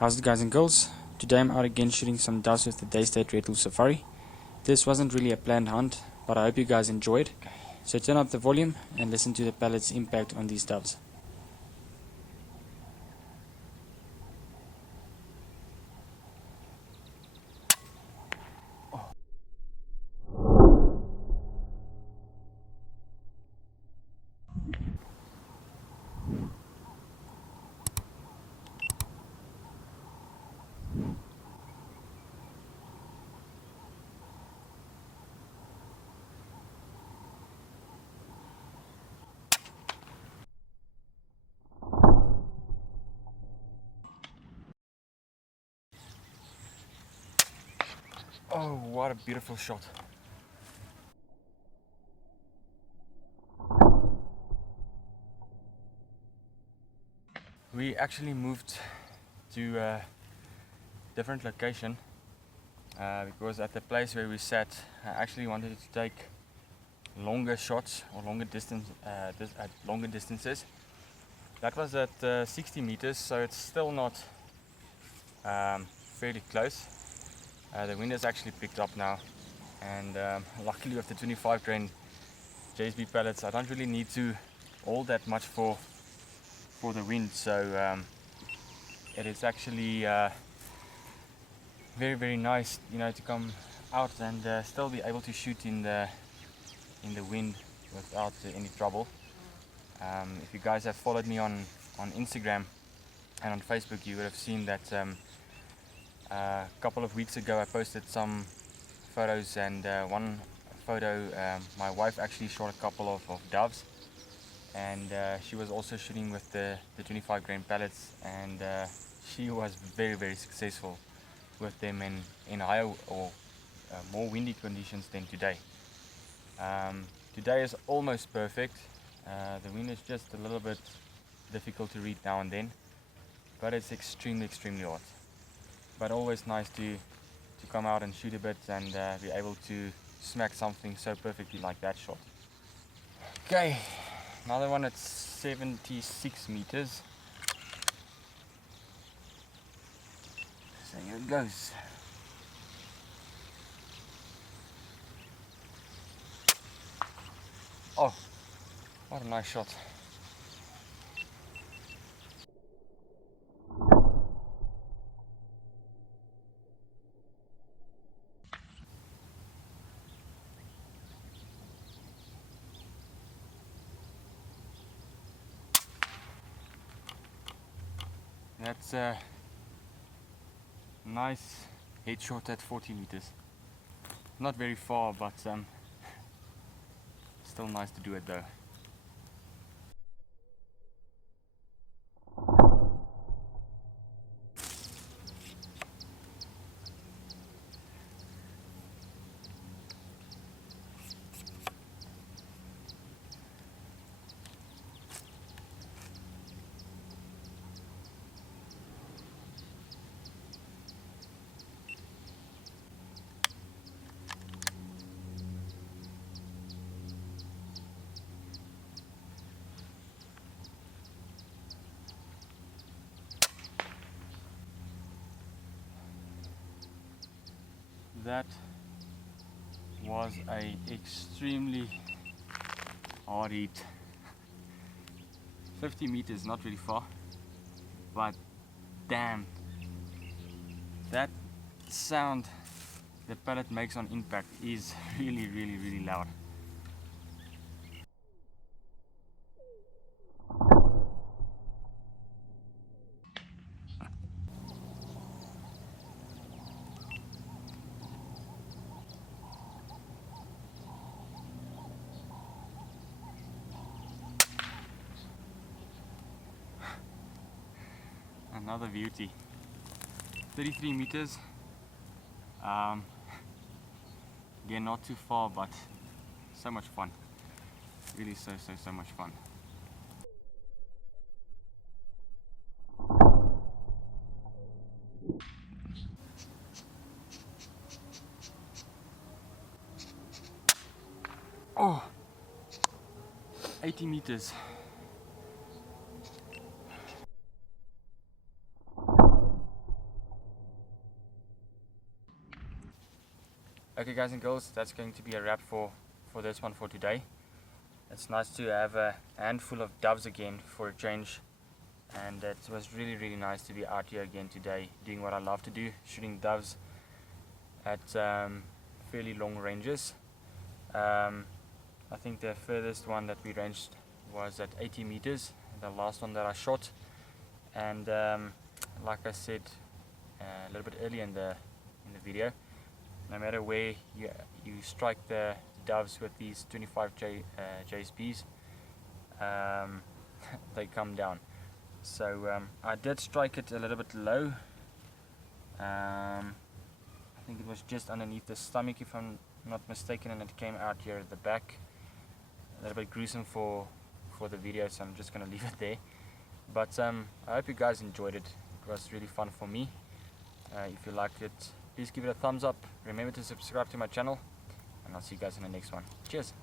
How's it, guys and girls? Today I'm out again shooting some doves with the Daystate Red Wolf Safari. This wasn't really a planned hunt, but I hope you guys enjoyed. So turn up the volume and listen to the pellet's impact on these doves. Oh, what a beautiful shot. We actually moved to a different location because at the place where we sat, I actually wanted to take longer shots or longer distance at longer distances. That was at 60 meters, so it's still not fairly close. The wind has actually picked up now, and luckily with the 25 grain JSB pellets, I don't really need to hold that much for the wind, so it is actually very nice, you know, to come out and still be able to shoot in the wind without any trouble. If you guys have followed me on Instagram and on Facebook, you would have seen that a couple of weeks ago I posted some photos, and one photo my wife actually shot a couple of doves, and she was also shooting with the 25 grain pellets, and she was very successful with them in higher or more windy conditions than today. Today is almost perfect. The wind is just a little bit difficult to read now and then, but it's extremely hot. But always nice to come out and shoot a bit and be able to smack something so perfectly like that shot. Okay, another one at 76 meters. So here it goes. Oh, what a nice shot. That's a nice headshot at 40 meters. Not very far, but still nice to do it though. That was a extremely hard hit. 50 meters, not really far, but damn, that sound the pellet makes on impact is really loud. Another beauty. 33 meters. Again, not too far, but so much fun. Really so much fun. Oh, 80 meters. . Okay guys and girls, that's going to be a wrap for this one for today. It's nice to have a handful of doves again for a change, and it was really nice to be out here again today doing what I love to do, shooting doves at fairly long ranges. I think the furthest one that we ranged was at 80 meters, the last one that I shot, and like I said a little bit earlier in the video, no matter where you strike the doves with these 25 JSPs, they come down. So I did strike it a little bit low. I think it was just underneath the stomach if I'm not mistaken, and it came out here at the back. A little bit gruesome for the video, so I'm just gonna leave it there. But I hope you guys enjoyed it. It was really fun for me. If you liked it, please give it a thumbs up. Remember to subscribe to my channel, and I'll see you guys in the next one. Cheers.